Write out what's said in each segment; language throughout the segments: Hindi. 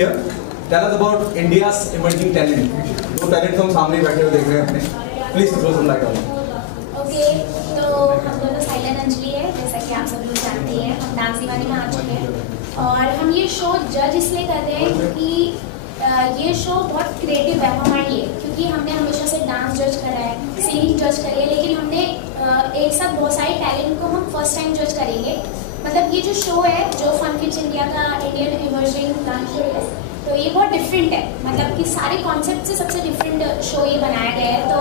here. Tell us about India's emerging talent. वो टैलेंट हम सामने बैठे हुए देख रहे हैं अपने. Please throw some light on it. Okay, तो हम दोनों साइलन अंजलि है, जैसा कि आप सब लोग जानते हैं. हम डांस दीवाने में आ चुके हैं और हम ये शो जज इसलिए कर रहे हैं क्योंकि ये शो बहुत क्रिएटिव है हमारे लिए, क्योंकि हमने हमेशा से डांस जज करा है, सिंगिंग जज करी है, लेकिन हमने एक साथ बहुत सारे टैलेंट को हम फर्स्ट टाइम जज करेंगे. मतलब ये जो शो है, जो फन किड्स इंडिया का इंडियन इमर्जिंग डांस शो है, तो ये बहुत डिफरेंट है. मतलब कि सारे कॉन्सेप्ट से सबसे डिफरेंट शो ये बनाया गया है. तो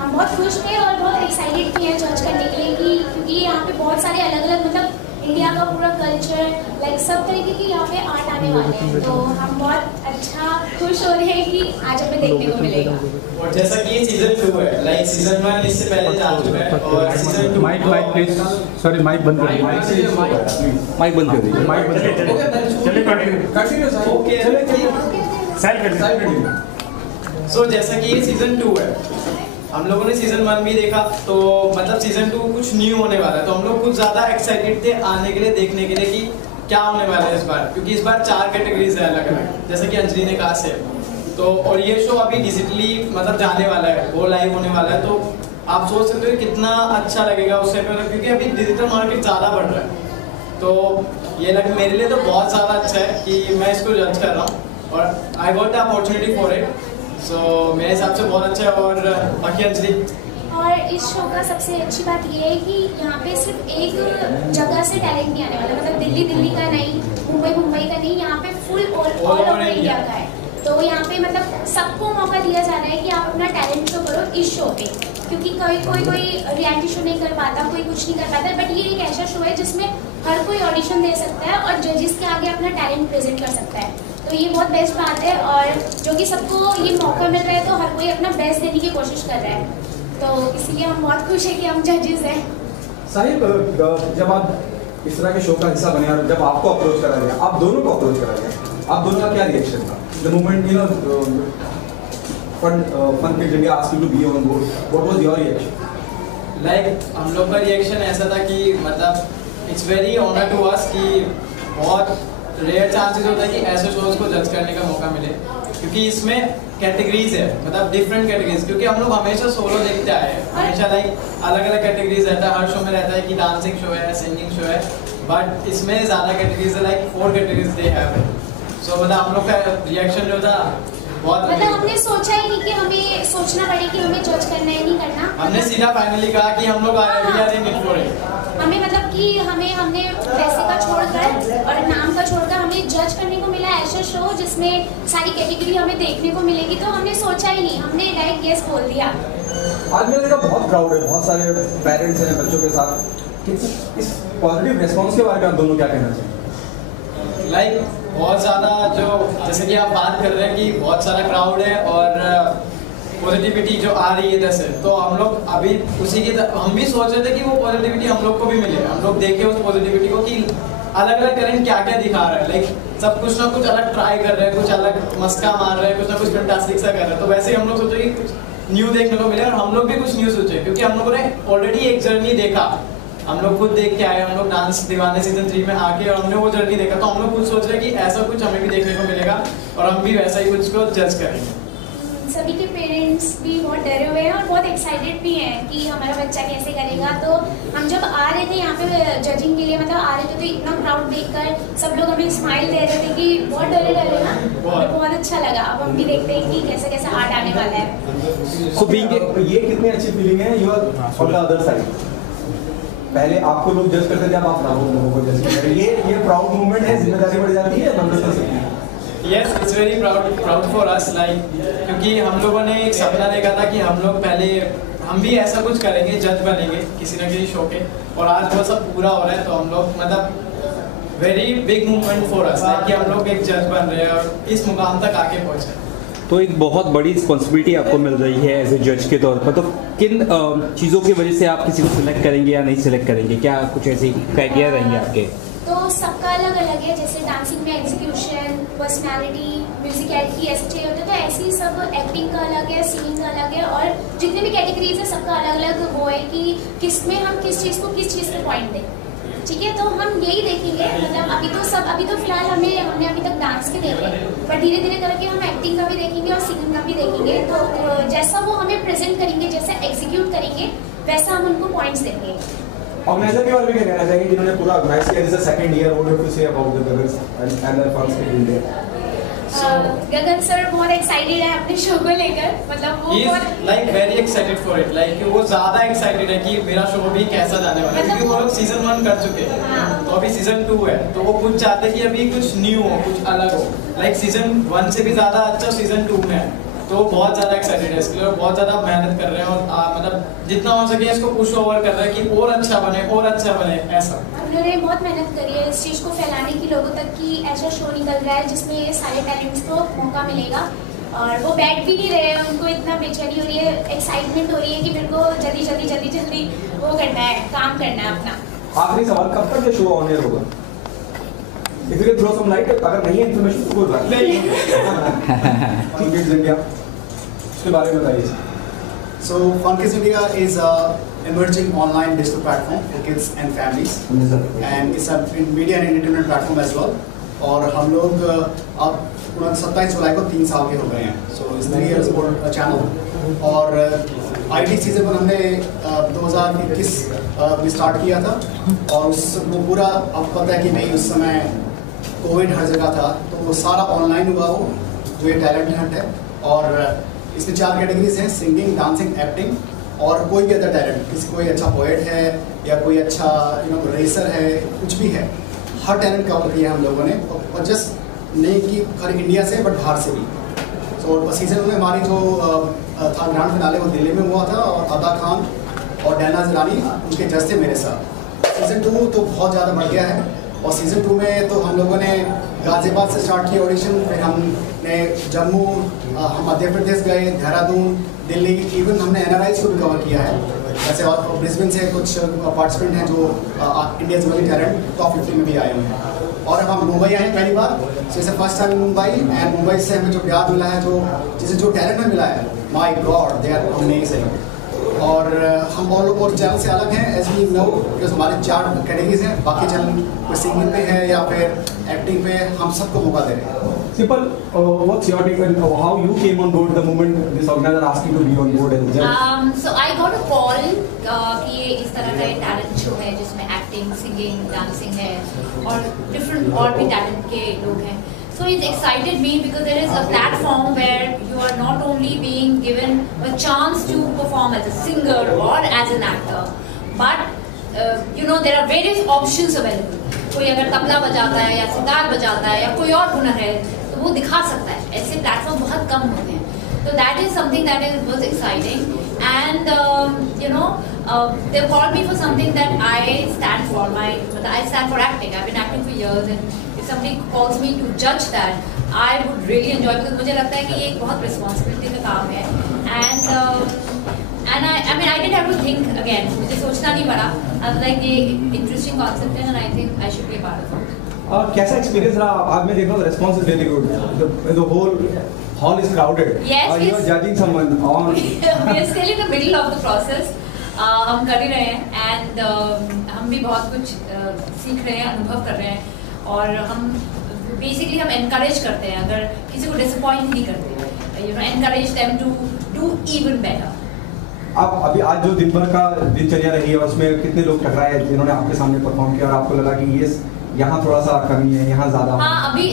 हम बहुत खुश थे और बहुत एक्साइटेड थे जज करने के लिए क्योंकि यहाँ पे बहुत सारे अलग अलग मतलब इंडिया का पूरा कल्चर लाइक सब तरीके के यहाँ पे आर्ट आने वाले हैं. तो हम बहुत अच्छा खुश हो रहे हैं कि आज हमें देखने को मिलेगा. और जैसा कि ये सीजन 2 है, लाइक सीजन 1 इससे पहले जा चुका है और season 2 mic please. Sorry, mic बंद कर दीजिए. माइक बंद कर दीजिए. माइक बंद कर दीजिए. चलिए कंटिन्यू. ओके साइड कर दीजिए. सो जैसा कि ये सीजन 2 है, हम लोगों ने सीजन 1 भी देखा, तो मतलब सीजन 2 कुछ न्यू होने वाला है. तो हम लोग कुछ ज्यादा एक्साइटेड थे आने के लिए, देखने के लिए कि क्या होने वाला है इस बार, क्योंकि इस बार 4 कैटेगरीज है अलग अलग, जैसे कि अंजलि ने कहा से. तो और ये शो अभी डिजिटली मतलब जाने वाला है, वो लाइव होने वाला है. तो आप सोच सकते हो कितना अच्छा लगेगा उससे, क्योंकि अभी डिजिटल मार्केट ज़्यादा बढ़ रहा है. तो ये मेरे लिए तो बहुत ज़्यादा अच्छा है कि मैं इसको जज कर रहा हूँ और I got the opportunity for it. So मेरे हिसाब से बहुत अच्छा है. और बाकी अंजलि, और इस शो का सबसे अच्छी बात ये है कि यहाँ पे सिर्फ एक जगह से टैलेंट नहीं आने वाला. मतलब दिल्ली का नहीं, मुंबई का नहीं, यहाँ पे फुल ऑल ओवर इंडिया का है. तो यहाँ पे मतलब सबको मौका दिया जा रहा है कि आप अपना टैलेंट शो करो इस शो पे, क्योंकि कोई रियलिटी शो नहीं कर पाता, कोई कुछ नहीं कर पाता. बट ये एक ऐसा शो है जिसमें हर कोई ऑडिशन दे सकता है और जजेस के आगे अपना टैलेंट प्रेजेंट कर सकता है. तो ये बहुत बेस्ट बात है और जो कि सबको ये मौका मिल रहा है, तो हर कोई अपना बेस्ट देने की कोशिश कर रहा है. तो इसीलिए हम बहुत खुश हैं कि हम जजेस हैं. साहिब, जब आप इस तरह के शो का हिस्सा बने और जब आपको अप्रोच करा गया, आप दोनों को अप्रोच करा गया, आप दोनों का क्या रिएक्शन था? The moment Fun Kids India asked you to be on board, what was your reaction? Like हम लोग का रिएक्शन ऐसा था कि मतलब it's very honour to us कि बहुत रेयर चांसेस होता है कि ऐसे शोज को जज करने का मौका मिले, क्योंकि इसमें कैटेगरीज है, मतलब डिफरेंट कैटेगरीज. क्योंकि हम लोग हमेशा सोलो देखते आए हैं, हमेशा लाइक अलग अलग कैटेगरीज रहता है. हर शो में रहता है कि डांसिंग शो है, सिंगिंग शो है, बट इसमें ज़्यादा कैटेगरीज है, लाइक 4 कैटेगरीज दे हैव. सो मतलब हम लोग का रिएक्शन जो था बहुत, मतलब हमने सोचा ही नहीं कि हमें सोचना पड़े कि हमें जज करना है नहीं करना. हमने सीधा फाइनली कहा कि हम लोग हमें मतलब कि हमने पैसे का छोड़कर और नाम का छोड़कर हमें जज करने को मिला ऐसा शो जिसमें सारी कैटेगरी हमें देखने को मिलेगी. तो हमने सोचा ही नहीं, हमने डायरेक्ट यस बोल दिया. आज मैंने देखा बहुत क्राउड है, बहुत सारे पेरेंट्स हैं बच्चों के साथ. इस पॉजिटिव रिस्पॉन्स के बारे में आप दोनों क्या कहना चाहिए? लाइक बहुत ज़्यादा, जो जैसे कि आप बात कर रहे हैं कि बहुत सारा क्राउड है और पॉजिटिविटी जो आ रही है इधर से, तो हम लोग अभी उसी की हम भी सोच रहे थे कि वो पॉजिटिविटी हम लोग को भी मिले. हम लोग देखे उस पॉजिटिविटी को कि अलग अलग टैलेंट क्या क्या दिखा रहा है. लाइक सब कुछ ना कुछ अलग ट्राई कर रहे हैं, कुछ अलग मस्का मार रहे हैं, कुछ ना कुछ फैंटास्टिक सा कर रहे हैं. तो वैसे ही हम लोग सोचे कि कुछ न्यू देखने को मिले और हम लोग भी कुछ न्यू सोचे, क्योंकि हम लोगों ने ऑलरेडी एक जर्नी देखा. हम लोग खुद देख के आए, हम लोग डांस दीवाने सीजन 3 में आके और हमने वो जर्नी देखा. तो हम लोग खुद सोच रहे हैं कि ऐसा कुछ हमें भी देखने को मिलेगा और हम भी वैसा ही कुछ को जज करेंगे. सभी के पेरेंट्स भी बहुत डरे हुए हैं और बहुत एक्साइटेड भी हैं कि हमारा बच्चा कैसे करेगा. तो हम जब आ रहे थे यहाँ पे जजिंग के लिए, मतलब आ रहे थे, तो इतना क्राउड देखकर सब लोग हमें स्माइल दे रहे थे कि बहुत डरे ना. बहुत अच्छा लगा. अब हम भी देखते हैं कि कैसे कैसे आर्ट आने वाला है. So ये कितनी अच्छी फीलिंग है, you are on the other side. पहले आपको लोग जज करते थे, अब आप लोगों को जज कर रहे हैं. ये प्राउड मोमेंट है, जिम्मेदारी बढ़ जाती है, नंबर कर सकती है. Yes, it's very proud for us, like क्योंकि हम लोगों ने एक सपना देखा था कि हम लोग पहले हम भी ऐसा कुछ करेंगे, जज बनेंगे किसी न किसी शो के, और आज वो सब पूरा हो रहा है. तो हम लोग मतलब very big movement for us कि हम लोग एक जज बन रहे हैं और इस मुकाम तक आके पहुंचे. तो एक बहुत बड़ी रिस्पॉन्सिबिलिटी आपको मिल रही है एज ए जज के तौर पर. तो किन चीज़ों की वजह से आप किसी को सिलेक्ट करेंगे या नहीं सिलेक्ट करेंगे? क्या कुछ ऐसे क्राइटेरिया रहेंगे आपके? तो सबका अलग अलग है. जैसे डांसिंग में एग्जीक्यूशन, पर्सनालिटी, म्यूजिकलिटी ऐसे चाहिए होते हैं. तो ऐसे ही सब एक्टिंग का अलग है, सिंगिंग का अलग है, और जितने भी कैटेगरीज है सबका अलग अलग वो है कि किस में हम किस चीज़ को किस चीज़ पे पॉइंट दें. ठीक है, तो हम यही देखेंगे, मतलब अभी तो फिलहाल हमने अभी तक डांस के देखे, पर धीरे धीरे करके हम एक्टिंग का भी देखेंगे और सिंगिंग का भी देखेंगे। तो जैसा वो हमें प्रेजेंट करेंगे, जैसा एग्जीक्यूट करेंगे, वैसा हम उनको पॉइंट्स देंगे। ऑर्गेनाइजर के बारे में क्या कहना चाहेंगे जिन्होंने पूरा ऑर्गेनाइज किया, जैसे second year, what do you say about the Gagan and their first in India? Gagan sir बहुत एक्साइटेड है अपने शो को लेकर, मतलब वो बहुत like very excited for it, like वो ज्यादा एक्साइटेड है कि मेरा शो भी कैसा जाने वाला है, क्योंकि वो लोग सीजन 1 कर चुके हैं। हाँ। तो अभी सीजन 2 है, तो वो कुछ चाहते हैं कि अभी कुछ न्यू हो, कुछ अलग हो, लाइक सीजन 1 से भी ज्यादा अच्छा सीजन 2 में है। तो बहुत ज्यादा एक्साइटेड है इसके लिए और बहुत ज्यादा मेहनत कर रहे हैं और मतलब जितना हो सके इसको पुश ओवर कर रहे हैं कि और अच्छा बने ऐसा। उन्होंने बहुत मेहनत करी है इस चीज़ को फैलाने की लोगों तक कि ऐसा शो निकल रहा है जिसमें ये सारे टैलेंट्स को मौका मिलेगा। और वो बैठ भी नहीं रहे हैं, उनको इतना बेचैनी हो रही है, एक्साइटमेंट हो रही है कि मेरे को जल्दी वो करना है, काम करना है अपना। आखिरी सवाल, कब तक ये शो ऑन एयर होगा? If you can throw some light, अगर नहीं है इन्फॉर्मेशन तो कोई बात नहीं। Fun Kids India, उसके बारे में बताइए। So Fun Kids India is a emerging online digital platform for kids and families, and it's a media and entertainment platform as well. और हम लोग अब 27 जुलाई को 3 साल के हो गए हैं, so it's 3 years old channel। और IT सीजन पर हमने 2021 में स्टार्ट किया था, और उस वो पूरा अब पता है कि भाई उस समय कोविड हर जगह था, तो वो सारा ऑनलाइन हुआ वो जो ये टैलेंट हंट है। और इसमें 4 कैटेगरीज हैं, सिंगिंग, डांसिंग, एक्टिंग और कोई भी अदर टैलेंट, किसी कोई अच्छा पोएट है या कोई अच्छा रेसर है, कुछ भी है, हर टैलेंट कवर किया हम लोगों ने। और जस्ट नहीं कि खाली इंडिया से बट बाहर से भी। तो सीजन में हमारी जो था ग्रैंड फिनाले वो दिल्ली में हुआ था, और अदा खान और डैना जिलानी उनके जज थे मेरे साथ। सीजन 2 तो बहुत ज़्यादा बढ़ गया है, और सीजन 2 में तो हम लोगों ने गाजियाबाद से स्टार्ट किया ऑडिशन, फिर हमने जम्मू, हम मध्य प्रदेश गए, देहरादून, दिल्ली, इवन हमने NRIs को भी कवर किया है। जैसे और ब्रिस्बेन से कुछ पार्टिसिपेंट हैं जो इंडियाज वली टैलेंट टॉप 50 में भी आए हुए हैं। और अब हम मुंबई आए हैं पहली बार, सो इसे first time Mumbai, and Mumbai से हमें जो प्यार मिला है, जो टैलेंट में मिला है, my God they are amazing. और हम और चैनल से अलग हैं, एज वी नो, बिकॉज हमारे 4 कैटेगरीज हैं, बाकी चैनल कोई सिंगिंग पे है या फिर एक्टिंग पे, हम सबको मौका दे रहे हैं। Simple, what's your take on how you came on board the moment this organizer asked you to be on board as a judge? So I got a call कि ये इस तरह का टैलेंट शो है जिसमें एक्टिंग, सिंगिंग, डांसिंग है और डिफरेंट और भी टैलेंट के लोग हैं। So it excited me because there is a platform where you are not only being given a chance to perform as a singer or as an actor, but there are various options available. कोई अगर तबला बजाता है या सितार बजाता है या कोई और हुनर है तो वो दिखा सकता है। ऐसे प्लेटफॉर्म बहुत कम होते हैं, तो that is something that is was exciting. And they called me for something that I stand for. I stand for acting. I've been acting for years, and if somebody calls me to judge that, I would really enjoy, because मुझे लगता है कि ये एक बहुत रिस्पॉन्सिबिलिटी का काम है। And I mean I didn't have to think again, मुझे सोचना नहीं पड़ा। I was like ये interesting concept है, and I think I should be a part of it. कैसा एक्सपीरियंस रहा? आज मैं देख रहा हूँ response is really good. The whole hall is crowded. Yes, you are judging someone on. We are still in the middle of the process. हम कर ही रहे हैं, एंड हम भी बहुत कुछ सीख रहे हैं, अनुभव कर रहे हैं, और हम बेसिकली हम एनकरेज करते हैं, अगर किसी को डिसअपॉइंट नहीं करते, encourage them to do even better. आप अभी आज जो दिन भर का दिनचर्या रही है उसमें कितने लोग टकराए जिन्होंने आपके सामने परफॉर्म किया और आपको लगा कि ये यहाँ थोड़ा सा कमी है, यहाँ ज़्यादा? हाँ, अभी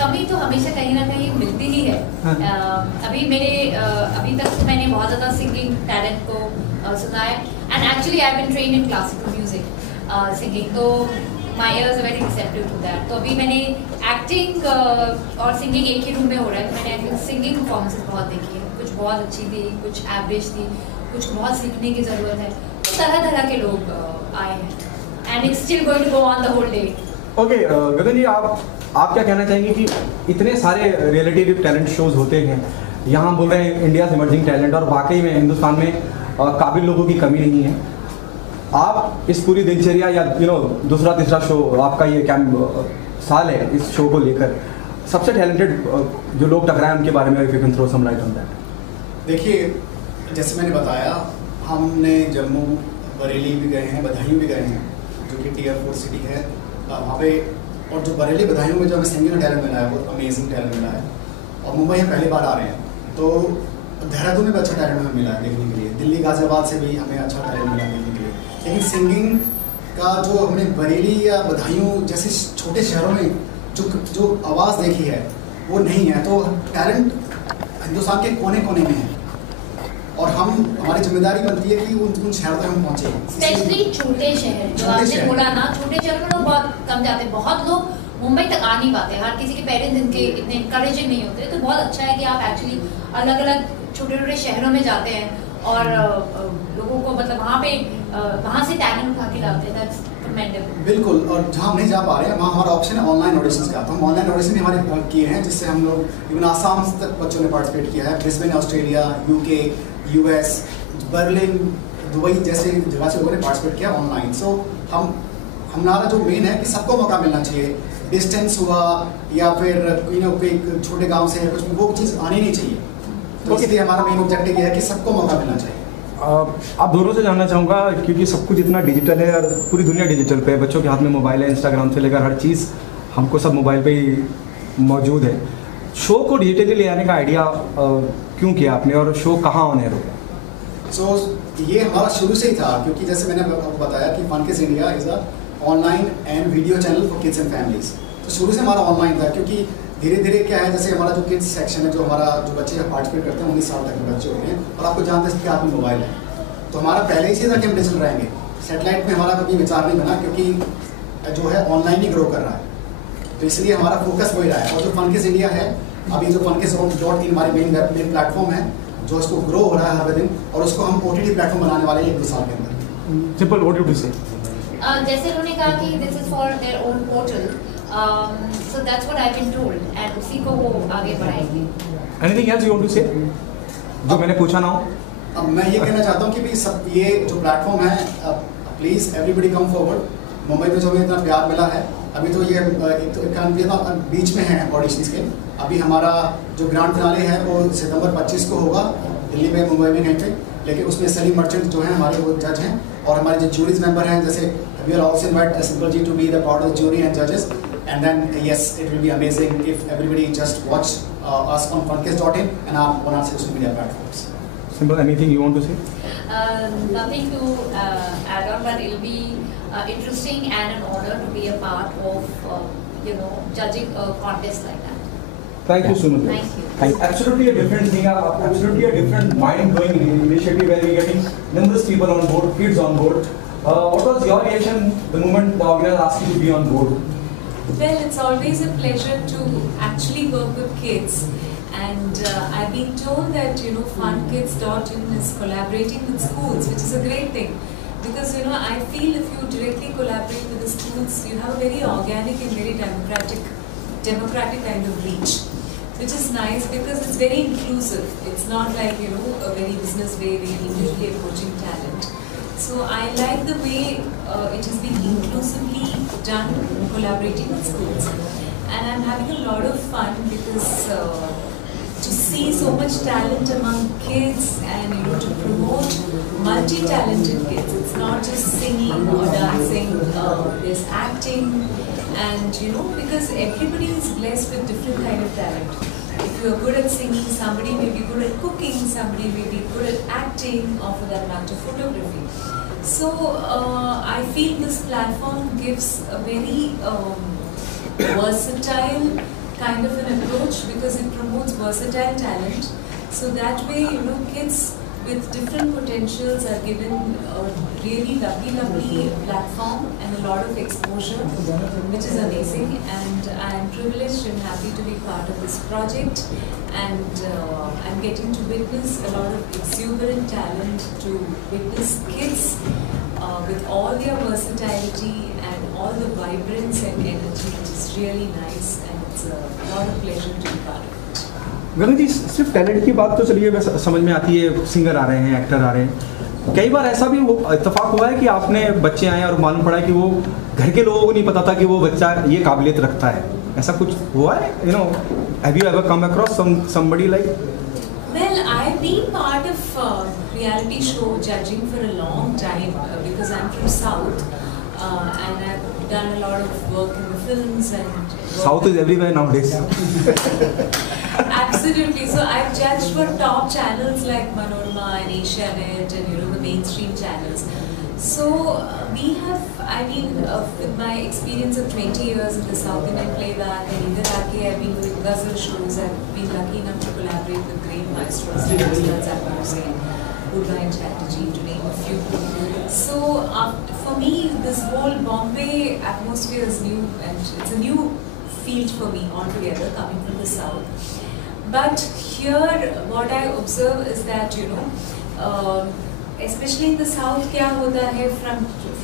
कमी तो हमेशा कहीं ना कहीं मिलती ही है। अभी तक मैंने बहुत ज़्यादा सिंगिंग टैलेंट को सुना है, and actually I have been trained in classical music singing, तो my ears are very receptive to that. तो अभी मैंने एक्टिंग और सिंगिंग एक ही रूम में हो रहा है, तो मैंने एक्टिंग सिंगिंग परफॉर्मेंसेस बहुत देखी है, कुछ बहुत अच्छी थी, कुछ एवरेज थी, कुछ बहुत सीखने की ज़रूरत है, तो तरह तरह के लोग आए हैं, and it's still going to go on the whole day. Okay, Gagan ji, आप क्या कहना चाहेंगे कि इतने सारे रियलिटी टैलेंट शोज होते हैं, यहाँ बोल रहे हैं इंडिया इमर्जिंग टैलेंट, और वाकई में हिंदुस्तान में काबिल लोगों की कमी नहीं है। आप इस पूरी दिनचर्या या दूसरा तीसरा शो आपका ये साल है इस शो को लेकर, सबसे टैलेंटेड जो लोग टकराए उनके बारे में if you can throw some light on that. देखिए, जैसे मैंने बताया, हमने जम्मू, बरेली भी गए हैं, बधाई भी गए हैं, जो कि टियर 4 सिटी है वहाँ पे, और जो बरेली बधाइयों में जो हमें सिंगिंग टैलेंट मिला है, बहुत अमेजिंग टैलेंट मिला है। और मुंबई हम पहली बार आ रहे हैं, तो देहरादून में भी अच्छा टैलेंट हमें मिला है देखने के लिए, दिल्ली गाजियाबाद से भी हमें अच्छा टैलेंट मिला देखने के लिए। लेकिन सिंगिंग का जो हमने बरेली या बधाइयों जैसे छोटे शहरों में जो आवाज़ देखी है वो नहीं है। तो टैलेंट हिंदुस्तान के कोने कोने में है, और हमारी जिम्मेदारी बनती है कि उन शहरों तक हम पहुँचे। स्पेशली छोटे शहर, जो आपने बोला ना, छोटे शहर में लोग बहुत कम जाते हैं, बहुत लोग मुंबई तक आ नहीं पाते, हर किसी के पेरेंट्स इनके इतने इंकरेजिंग नहीं होते। तो बहुत अच्छा है कि आप एक्चुअली अलग अलग छोटे छोटे शहरों में जाते हैं और लोगों को मतलब वहाँ से टैलेंट उठा के लाते हैं। That's commendable. बिल्कुल, और जहाँ हम नहीं जा पा रहे हैं वहाँ हमारा ऑप्शन है ऑनलाइन ऑडिशंस का। तो हम ऑनलाइन ऑडिशन भी हमारे किए हैं, जिससे हम लोग इवन आसाम तक बच्चों ने पार्टिसिपेट किया है, Brisbane Australia, UK, US, Berlin, Dubai जैसे जगह से लोगों ने पार्टिसिपेट किया ऑनलाइन। सो हमारा जो मेन है कि सबको मौका मिलना चाहिए, डिस्टेंस हुआ या फिर कोई छोटे गांव से कुछ, वो चीज़ आनी नहीं चाहिए। तो इसलिए हमारा मेन ऑब्जेक्टिव ये है कि सबको मौका मिलना चाहिए। आप दोनों से जानना चाहूँगा, क्योंकि सब कुछ इतना डिजिटल है और पूरी दुनिया डिजिटल पे है, बच्चों के हाथ में मोबाइल है, इंस्टाग्राम से लेकर हर चीज़ हमको सब मोबाइल पे ही मौजूद है। शो को डिजिटली ले आने का आइडिया क्यों किया आपने, और शो कहाँ ऑन एयर हो गया? सो ये हमारा शुरू से ही था, क्योंकि जैसे मैंने आपको बताया कि Fun Kids India is a online and video channel for kids and families. तो शुरू से हमारा ऑनलाइन था, क्योंकि धीरे धीरे क्या है, जैसे हमारा जो किड्स सेक्शन है, जो बच्चे पार्टिसिपेट करते हैं 19 साल तक के बच्चे होते हैं, और आपको जानते हैं कि आप में मोबाइल है, तो हमारा पहले ही से था कि हम डिजिटल रहेंगे। सेटेलाइट में हमारा कभी विचार नहीं बना, क्योंकि जो है ऑनलाइन ही ग्रो कर रहा है, तो इसलिए हमारा फोकस वही रहा है। और जो फन किड्स इंडिया है, अभी जो funkids.in हमारी मेन प्लेटफॉर्म है, जो इसको ग्रो हो रहा है हर दिन, और उसको हम OTT प्लेटफॉर्म बनाने वाले हैं 1-2 साल के अंदर। सिंपल OTT से जैसे उन्होंने कहा कि this is for their own portal, so that's what I been told, and उसी को वो आगे बढ़ाएंगे। Anything else you want to say, जो मैंने पूछा ना हो? अब मैं ये कहना चाहता हूँ कि भी सब ये जो प्लेटफॉर्म है, please everybody come forward. Mumbai में जो हमें इतना प्यार मिला है, अभी तो ये बीच में है ऑडिशंस के। अभी हमारा जो ग्रैंड फिनाले है वो सितंबर 25 को होगा, दिल्ली में, मुंबई में कहीं पे। लेकिन उसमें सलीम मर्चेंट जो हैं हमारे, वो जज हैं, और हमारे जो जूरीज मेंबर हैं, जैसे we are also invite Simple ji to be the part of jury and जजेस, and then yes it will be amazing if everybody just watch us on funkids.in and on our social media platforms. Simple, anything you want to say? Nothing to add on, but it'll be interesting and an honor to be a part of judging a contest like that. Thank you so much. Thank you. Absolutely a different thing, absolutely a different mind-blowing initiative where we're getting numerous people on board, kids on board. What was your reaction the moment the organizer asked you to be on board? Well, it's always a pleasure to actually work with kids, and I've been told that funkids.in is collaborating with schools, which is a great thing, because I feel if you directly collaborate with the schools, you have a very organic and very democratic kind of reach, which is nice because it's very inclusive. It's not like a very business way where you're individually approaching talent. So I like the way it has been inclusively done, collaborating with schools, and I'm having a lot of fun because to see so much talent among kids and to promote multi-talented kids. It's not just singing or dancing. There's acting, and because everybody is blessed with different kind of talent. If you're good at singing, somebody may be good at cooking, somebody may be good at acting, or for that matter, photography. So I feel this platform gives a very versatile kind of an approach, because it promotes versatile talent. So that way, kids with different potentials are given a really lovely platform and a lot of exposure, which is amazing. And I am privileged and happy to be part of this project, and I'm getting to witness a lot of exuberant talent, to witness kids with all their versatility and all the vibrance and energy, which is really nice, and it's a lot of pleasure to be part of it. गगन जी, सिर्फ टैलेंट की बात तो चलिए समझ में आती है, सिंगर आ रहे हैं, एक्टर आ रहे हैं, कई बार ऐसा भी इत्तेफाक हुआ है कि आपने बच्चे आए और मालूम पड़ा है कि वो घर के लोगों को नहीं पता था कि वो बच्चा ये काबिलियत रखता है, ऐसा कुछ हुआ है? Have you ever come across somebody like? Well, I've been part of reality show judging for a long time because I'm from South. and I've done a lot of work in the films and South is everywhere nowadays. Absolutely. So I've judged for top channels like Manorama and Asianet and the mainstream channels. So with my experience of 20 years in the South Indian playback and either I've been doing ghazal shows, I've been lucky enough to collaborate with great maestros like Ustad Zakir Hussain, Udvain Chatterjee, to name a few. So for me, this whole Bombay atmosphere is new, and it's a new field for me altogether, coming from the South. But here, what I observe is that especially in the South, क्या होता है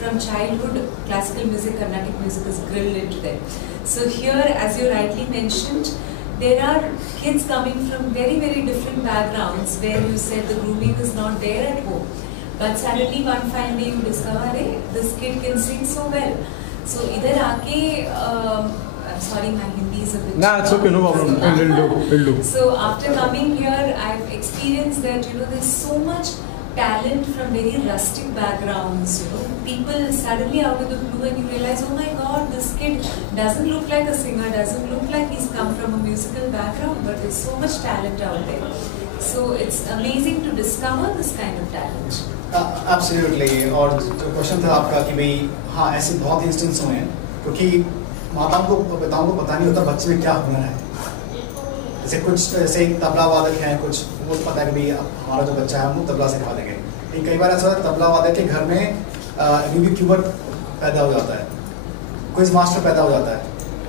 from childhood, classical music, Carnatic music is grilled into them. So here, as you rightly mentioned, there are kids coming from very, very different backgrounds where you said the grooming is not there at home. But suddenly one fine day you discover, hey, this kid can sing so well. So idhar aake, I'm sorry, my Hindi is a bit... Nah, it's okay, no problem. We'll do. So after coming here, I've experienced that there's so much talent from very rustic backgrounds. People suddenly out of the blue, and you realize, oh my God, this kid doesn't look like a singer, doesn't look like he's come from a musical background, but there's so much talent out there. So it's amazing to discover this kind of talent. Absolutely. और जो क्वेश्चन था आपका कि भाई हाँ ऐसे बहुत इंस्टेंस हुए हैं क्योंकि माताओं को पिताओं को पता नहीं होता बच्चे में क्या हुनर है। जैसे कुछ ऐसे तबला वादक हैं, कुछ वो पता है कि भाई हमारा जो बच्चा है हम तबला सिखा देंगे। लेकिन कई बार ऐसा होता है तबला वादक के घर में रूबिक क्यूब पैदा हो जाता है, क्विज मास्टर पैदा हो जाता है,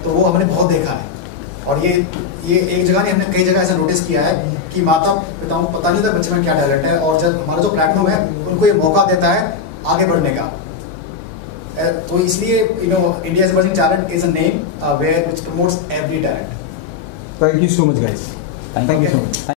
तो वो हमने बहुत देखा है। और ये एक जगह नहीं, हमने कई जगह ऐसा नोटिस किया है कि माता पिताओं को पता नहीं होता बच्चे में क्या टैलेंट है, और जब हमारा जो प्लेटफॉर्म है उनको ये मौका देता है आगे बढ़ने का। तो इसलिए India's Emerging Talent is a name which promotes every talent. Thank you so much, guys. Thank you so much.